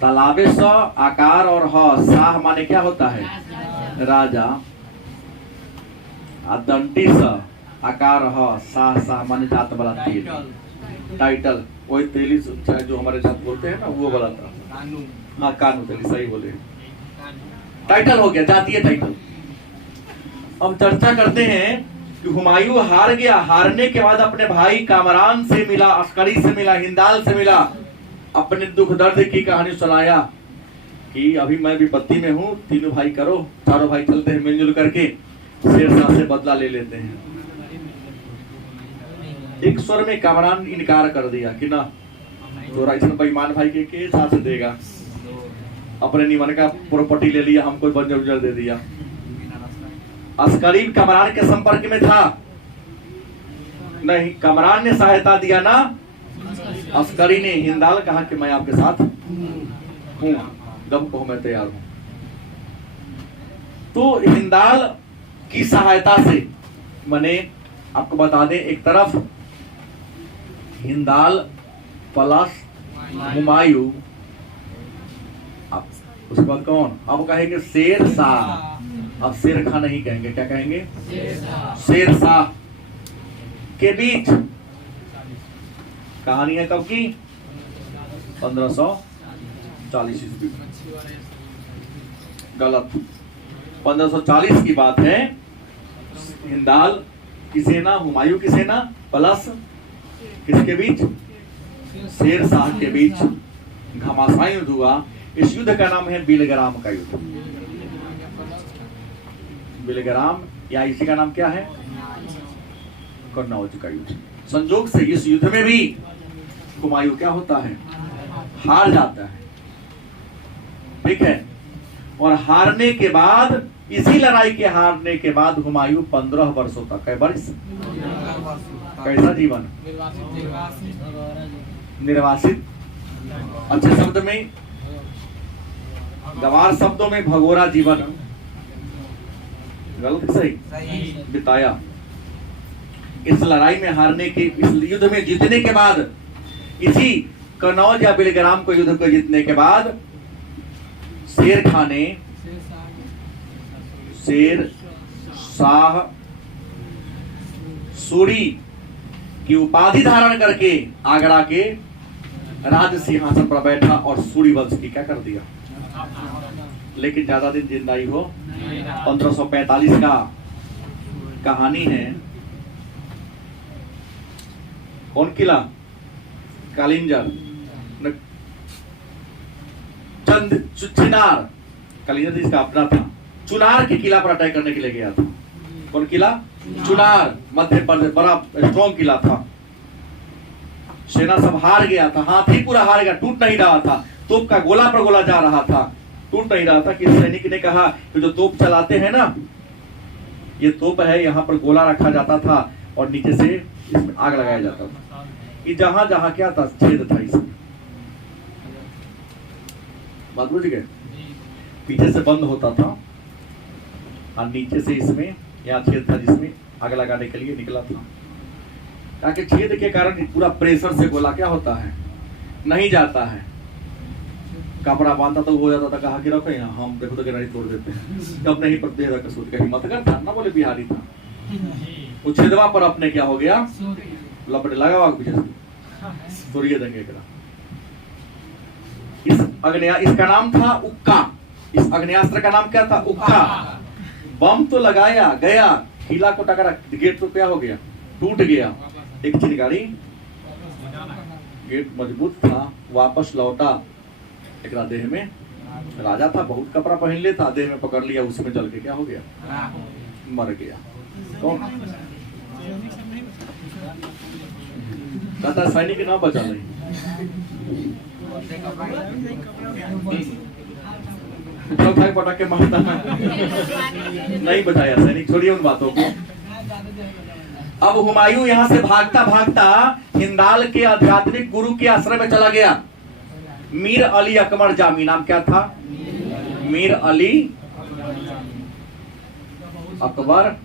तालाबे स आकार और ह, शाह माने क्या होता है, राजा। दंटी स आकार ह, शाह, शाह माने जात वाला तीर, टाइटल। वही तेली जो हमारे साथ बोलते हैं ना, वो वाला था। हाँ, कानू तेली, सही बोले, टाइटल हो गया, जातीय टाइटल। अब चर्चा करते हैं कि हुमायूं हार गया। हारने के बाद अपने भाई कामरान से मिला, अस्करी से मिला, हिंदाल से मिला, अपने दुख दर्द की कहानी सुनाया कि अभी मैं विपत्ति में हूँ, तीनों भाई करो, चारों भाई चलते हैं मिलजुल करके शेरशाह से बदला ले लेते हैं। एक स्वर में कामरान इनकार कर दिया कि ना, तो राइसन बेईमान भाई के साथ देगा, अपने निमन का प्रॉपर्टी ले लिया, हमको बंजर उजर दे दिया। अस्करी कामरान के संपर्क में था नहीं, कामरान ने सहायता दिया ना, अस्करी ने। हिंदाल कहा कि मैं आपके साथ हूं, दम को मैं तैयार हूं। तो हिंदाल की सहायता से, मैंने आपको बता दें, एक तरफ हिंदाल प्लस हुमायूं, उसके बाद कौन, अब कहेंगे शेर शाह। अब शेर खान नहीं कहेंगे, क्या कहेंगे, शेर शाह के बीच कहानी है। कब की, 1540 ईस्वी। गलत, 1540 की बात है। हिंदाल की सेना, हुमायूं की सेना प्लस किसके बीच, शेर शाह के बीच घमासान युद्ध हुआ। इस युद्ध का नाम है बिलग्राम का युद्ध। बिलग्राम या इसी का नाम क्या है, कन्नौज का युद्ध। संजोग से इस युद्ध में भी हुमायूं क्या होता है, हार जाता है। ठीक है, और हारने के बाद, इसी लड़ाई के हारने के बाद हुमायूं 15 वर्षों तक, कई वर्ष, कैसा जीवन, निर्वासित, अच्छे शब्द में, गंवार शब्दों में भगोरा जीवन, गलत सही बिताया। इस लड़ाई में हारने के, इस युद्ध में जीतने के बाद, इसी कन्नौज या बिलग्राम को युद्ध को जीतने के बाद शेर खां ने, शेर शाह सूरी की उपाधि धारण करके आगरा के राज सिंहासन पर बैठा और सूरी वंश की क्या कर दिया। लेकिन ज्यादा दिन जिंदा ही हो, 1545 का कहानी है। कौन किला, कालिंजर, चंद चिनार, कालिंजर इसका अपना था, चुनार के किला पर अटैक करने के लिए गया था। कौन किला, चुनार, मध्य प्रदेश, बड़ा स्ट्रॉन्ग किला था। सेना सब हार गया था, हाथी पूरा हार गया, टूट नहीं रहा था, तोप का गोला पर गोला जा रहा था, टूट नहीं रहा था। कि सैनिक ने कहा कि जो तोप चलाते हैं ना, ये तोप है, यहाँ पर गोला रखा जाता था और नीचे से इसमें आग लगाया जाता था। ये जहां जहां क्या था, छेद था इसमें, बात बुझ गए, पीछे से बंद होता था और नीचे से इसमें यहाँ छेद था जिसमें आग लगाने के लिए निकला था। ताकि छेद के कारण पूरा प्रेशर से गोला क्या होता है, नहीं जाता है। कपड़ा बांधा तो हो जाता था, कहा कि रखो यहाँ, हम देखो तो गिरानी तोड़ देते हैं। अपने ही पर कसूर का हिम्मत कर था ना, बोले बिहारी था। वो छेदवा पर अपने क्या हो गया, लपटे लगा हुआ पीछे से तोड़िए देंगे। इस इसका नाम था उक्का। इस अग्नेयास्त्र का नाम क्या था, उक्का। बम तो लगाया गया, किला को टकरा, गेट तो क्या हो गया, टूट गया। एक चिंगारी, गेट मजबूत था, वापस लौटा। एक देह में राजा था, बहुत कपड़ा पहन लेता, देह में पकड़ लिया, उसमें जल के क्या हो गया, मर गया। कौन कहता सैनिक ना बचा नहीं, पटाखे मारता नहीं बचाया सैनिक, छोड़िए उन बातों को। अब हुमायूं यहां से भागता भागता हिंदाल के आध्यात्मिक गुरु के आश्रम में चला गया। मीर अली अकबर जामी, नाम क्या था, मीर अली अकबर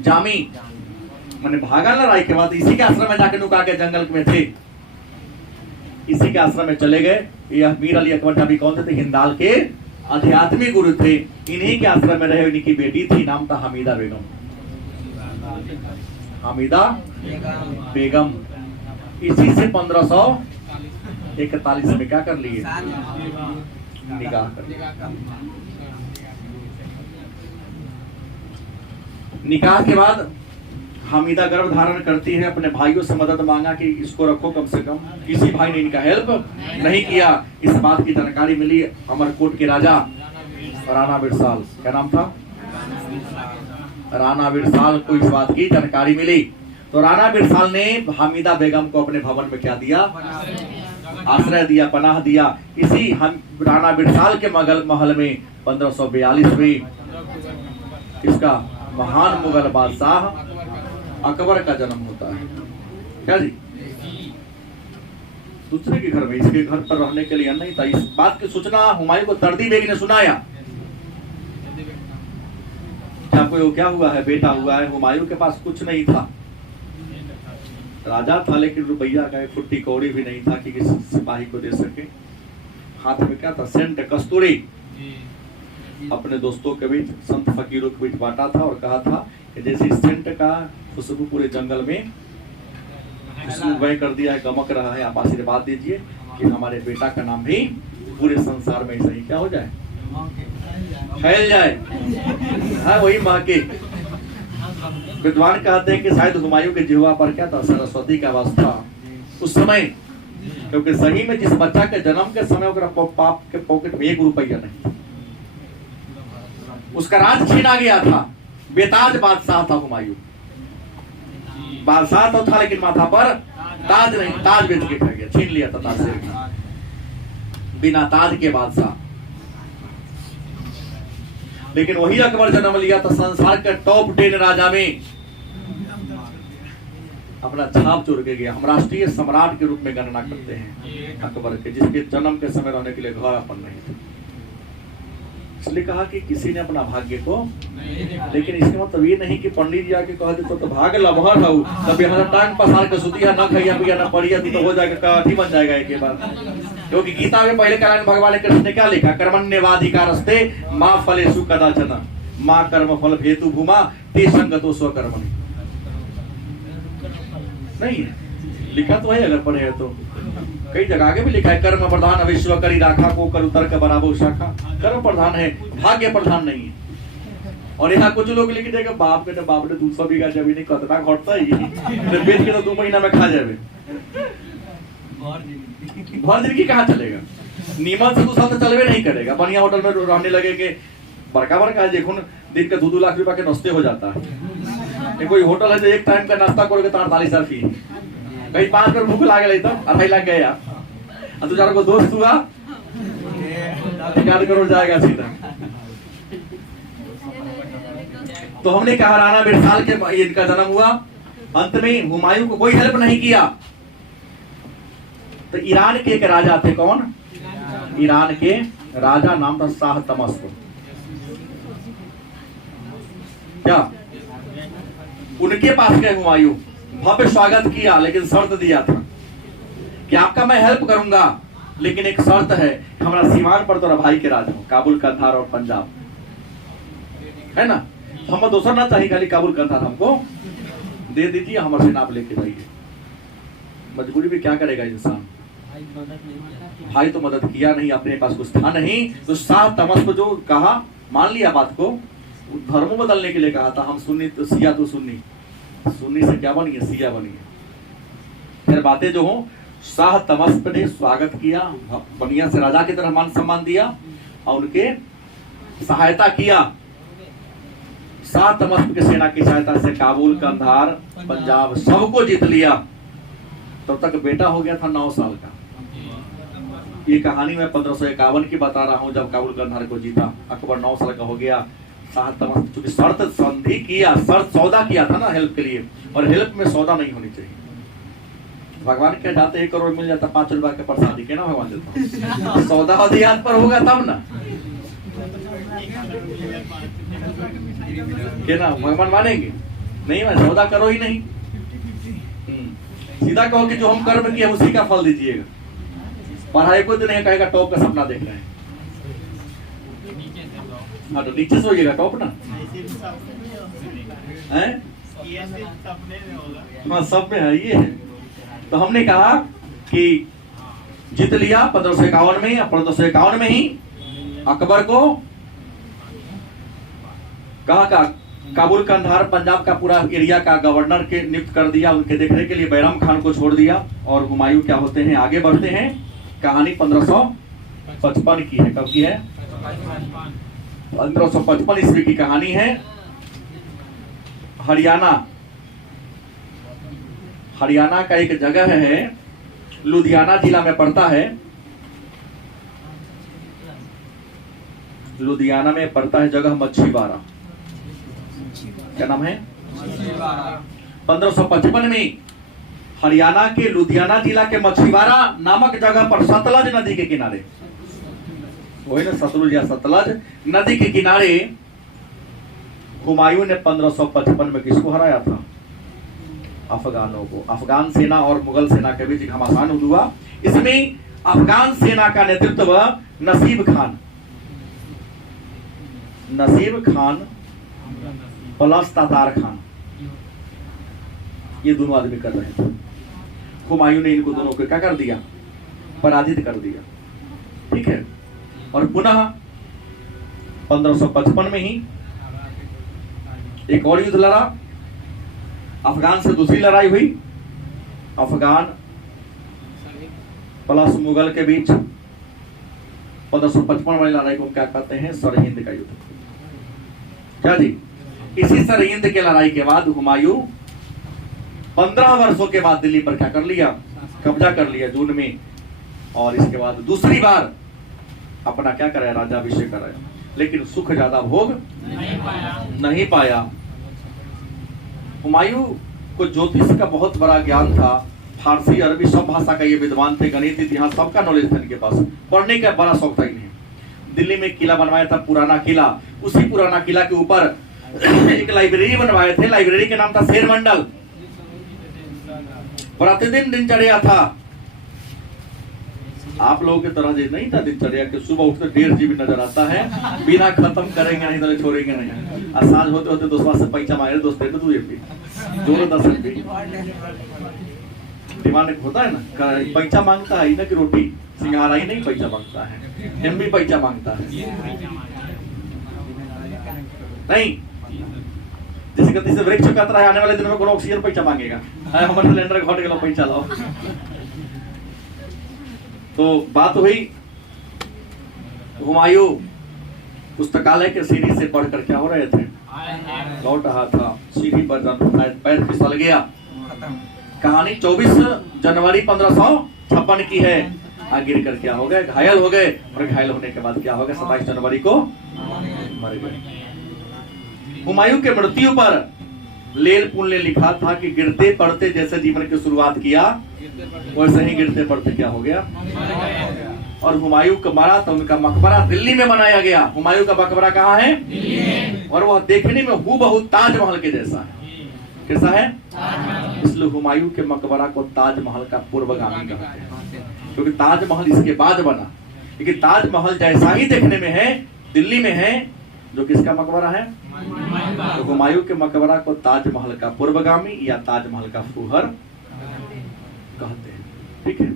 जामी। मैंने भागा लड़ाई के बाद, इसी के आश्रम में जाके नुका के जंगल में थे, इसी के आश्रम में चले गए। यह मीर अली अकबर जामी कौन थे, हिंदाल के आध्यात्मिक गुरु थे। इन्हीं के आश्रम में रहे, इनकी बेटी थी, नाम था हमीदा बेगम। हमीदा बेगम। इसी से 1541 में क्या कर लिए, निकाह कर लिया। निकाह के बाद हमीदा गर्भ धारण करती है, अपने भाइयों से मदद मांगा कि इसको रखो कम से कम। किसी भाई ने इनका हेल्प नहीं किया। इस बात की जानकारी मिली अमरकोट के राजा राणा बिरसाल, क्या नाम था, राणा बिरसाल को इस बात की जानकारी मिली। तो राणा बिरसाल ने हमीदा बेगम को अपने भवन में क्या दिया, आश्रय दिया, पनाह दिया। इसी राणा बिरसाल के महल में 1542 में इसका महान मुगल बादशाह अकबर का जन्म होता है। क्या जी, दूसरे के घर में, इसके घर पर रहने के लिए नहीं था। इस बात की सूचना हुमायूं को तर्दी बेग ने सुनाया। क्या कोई क्या हुआ है, बेटा हुआ है। हुमायूं के पास कुछ नहीं था, राजा था लेकिन रुपया का एक फुट्टी कौड़ी भी नहीं था कि किसी सिपाही को दे सके। हाथ में क्या था, सेंट कस्तूरी। अपने दोस्तों के बीच, संत फकीरों के बीच बांटा था और कहा था कि जैसे सेंट का खुशबू पूरे जंगल में खुशबू वह कर दिया है, गमक रहा है, आप आशीर्वाद दीजिए कि हमारे बेटा का नाम भी पूरे संसार में ऐसा ही क्या हो जाए, फैल जाए। हाँ, वही महके। विद्वान कहते हैं कि शायद हुमायूं के जिह्वा पर क्या था, सरस्वती का वास था उस समय, क्योंकि सही में जिस बच्चा के जन्म के समय बाप के पॉकेट में 1 रुपया नहीं, उसका राज छीना गया था। बेताज बादशाह था हुमायूं, बादशाह तो था लेकिन माथा पर ताज नहीं, ताज बेच के खा गया, छीन लिया था ताज से, बिना ताज के बादशाह। लेकिन वही अकबर जन्म लिया था संसार के टॉप 10 राजा में, अपना छाप छोड़ के गया। हम राष्ट्रीय सम्राट के रूप में गणना करते हैं अकबर के, जिसके जन्म के समय रहने के लिए घर अपन नहीं था। इसलिए कहा कि किसी ने अपना भाग्य को, लेकिन इसका मतलब ये नहीं कि पंडित जी आके कह देते तो भाग लभर हो, तब यहाँ टांग पसार के सुतिया न खैया पिया न पढ़िया तो हो जाएगा, काठी बन जाएगा एक बार। क्योंकि गीता में पहले काल भगवान कृष्ण ने क्या लिखा, कर्मण्येवाधिकारस्ते मां फलेषु कदाचन मां कर्म फल हेतु भूमा ते संगतो स्वकर्मणि। नहीं है लिखा तो है, अगर पढ़े है तो कई जगह आगे भी लिखा है, कर्म प्रधान विश्व करी राखा को कर उतर का बराबर शाखा। कर्म प्रधान है, भाग्य प्रधान नहीं है। और यहाँ कुछ लोग लिख देगा बाप ने 200 बीघा जमीन कतना घटता ही बेच के तो 2 महीना में खा जाए, भर जिंदगी कहाँ चलेगा। नीमन से 2 साल तो चलवे नहीं करेगा, बढ़िया होटल में रहने लगेंगे, बड़का बड़का देखो दिन का 2-2 लाख रुपया के नाश्ते हो जाता है। कोई होटल है जो एक टाइम का नाश्ता करोगे तो 48,000 फी, कहीं 5 कर भूख लागे तो 2.5 लाख गया, और 2-4 को दोस्त हुआ 1 करोड़ जाएगा सीधा। तो हमने कहा राणा बिरसाल के इनका जन्म हुआ, अंत में हुमायूं को कोई हेल्प नहीं किया। तो ईरान के एक राजा थे, कौन? ईरान के राजा, नाम था शाह तमस्क। क्या उनके पास गए हुमायूं, भव्य स्वागत किया, लेकिन शर्त दिया था कि आपका मैं हेल्प करूंगा, लेकिन एक शर्त है, हमारा सीमान पर तो भाई के राज हो, काबुल, कंधार और पंजाब है ना, तो हम दूसरा ना चाहिए, खाली काबुल कंधार हमको दे दीजिए, हमारे से नाप लेके जाइए। मजबूरी में क्या करेगा इंसान, भाई तो मदद किया नहीं, अपने पास कुछ था नहीं, तो शाह तमस्क को जो कहा, मान लिया बात को, धर्म बदलने के लिए कहा था, हम सुन्नी तो सिया, तो सुन्नी सुन्नी से क्या बनी है, सिया बनी है। फिर बातें जो हो, शाह तमस्क ने स्वागत किया, बढ़िया से राजा की तरह मान सम्मान दिया और उनके सहायता किया। शाह तमस्क की सेना की सहायता से काबुल, कंधार, पंजाब सबको जीत लिया। तब तक बेटा हो गया था 9 साल का। ये कहानी मैं 1551 की बता रहा हूँ, जब काबुल कंधार को जीता, अकबर 9 साल का हो गया। शाह तमस्क चूंकि शर्त संधि किया, शर्त सौदा किया था ना हेल्प के लिए, और हेल्प में सौदा नहीं होनी चाहिए। भगवान क्या चाहते, 1 करोड़ मिल जाता 5 रुपया के प्रसादी के ना भगवान देता, सौदा अधियात पर होगा तब ना के ना भगवान मानेंगे, नहीं मैं सौदा करो ही नहीं, सीधा कहो कि जो हम कर्म किए उसी का फल दीजिएगा। पढ़ाई को तो नहीं कहेगा टॉप का सपना देख रहे हैं, हाँ तो नीचे सोइएगा, टॉप ना है, हाँ सब में है ये है। तो हमने कहा कि जीत लिया 1551 में, 1551 में ही अकबर को कहा का काबुल, कंधार, पंजाब का पूरा एरिया का गवर्नर के नियुक्त कर दिया, उनके देखने के लिए बैरम खान को छोड़ दिया। और हुमायूं क्या होते हैं, आगे बढ़ते हैं। कहानी 1555 की है, कब की है, 1555 ईस्वी की कहानी है। हरियाणा का एक जगह है, लुधियाना जिला में पड़ता है, लुधियाना में पड़ता है जगह मच्छीवाड़ा। क्या नाम है? 1555 में हरियाणा के लुधियाना जिला के मच्छीवाड़ा नामक जगह पर सतलज नदी के किनारे, वही ना सतलुज या सतलज नदी के किनारे, हुमायूं ने 1555 में किसको हराया था? अफगानों को। अफगान सेना और मुगल सेना के बीच घमासान हुआ। इसमें अफगान सेना का नेतृत्व नसीब खान प्लस तातार खान, ये दोनों आदमी कर रहे थे। हुमायूं ने इनको दोनों को क्या कर दिया? पराजित कर दिया। ठीक है। और पुनः 1555 में ही एक और युद्ध लड़ा, अफगान से दूसरी लड़ाई हुई, अफगान प्लस मुगल के बीच 1555 वाली लड़ाई को क्या कहते हैं? सरहिंद का युद्ध। क्या जी? इसी सरहिंद के लड़ाई के बाद हुमायूं 15 वर्षों के बाद दिल्ली पर क्या कर लिया? कब्जा कर लिया जून में। और इसके बाद दूसरी बार अपना क्या कराया? राज्याभिषेक कराया। लेकिन सुख ज्यादा भोग नहीं पाया। हुमायूं को ज्योतिष का बहुत बड़ा ज्ञान था, फारसी अरबी सब भाषा का ये विद्वान थे, गणित इतिहास सबका नॉलेज था इनके पास, पढ़ने का बड़ा शौक था इन्हें। दिल्ली में किला बनवाया था, पुराना किला। उसी पुराना किला के ऊपर एक लाइब्रेरी बनवाए थे, लाइब्रेरी का नाम था शेर मंडल। प्रतिदिन दिनचर्या था, आप लोगों की तरह नहीं था दिनचर्या के सुबह उठते 1.5 GB नजर आता है, बिना खत्म करेंगे नहीं तो छोड़ेंगे नहीं। और सांझ होते होते दोस्तों से पैसा मांगे, दोस्त दे दो ये जोर 10 रुपये डिमांड होता है ना, पैसा मांगता है ना कि रोटी सिंघारा ही नहीं पैसा मांगता है, हम भी पैसा मांगता है नहीं। जैसे गति से वृक्ष कतरा है, आने वाले दिनों में कोनो ऑक्सीजन पैसा मांगेगा, हमारे सिलेंडर घट गया पैसा लाओ। तो बात हुई, हुमायूं पुस्तकालय के सीढ़ी से पढ़कर क्या हो रहे थे? लौट रहा था, सीढ़ी पर पैर फिसल गया। कहानी 24 जनवरी 1556 की है। गिर कर क्या हो गए? घायल हो गए। और घायल होने के बाद क्या हो गया? 27 जनवरी को मर गए। हुमायूं के मृत्यु पर लेल पुल ने लिखा था कि गिरते पड़ते जैसे जीवन की शुरुआत किया वैसे ही गिरते पड़ते क्या हो गया? और हुमायूं को मारा तो उनका मकबरा दिल्ली में बनाया गया। हुमायूं का मकबरा कहाँ है? दिल्ली। और वह देखने में हूबहू ताजमहल के जैसा है। कैसा है? इसलिए हुमायूं के मकबरा को ताजमहल का पूर्वगामी कहते हैं, क्योंकि ताजमहल इसके बाद बना। लेकिन ताजमहल जैसा ही देखने में है, दिल्ली में है, जो किसका मकबरा है? तो हुमायूं के मकबरा को ताजमहल का पूर्वगामी या ताजमहल का फूहर कहते हैं। ठीक है।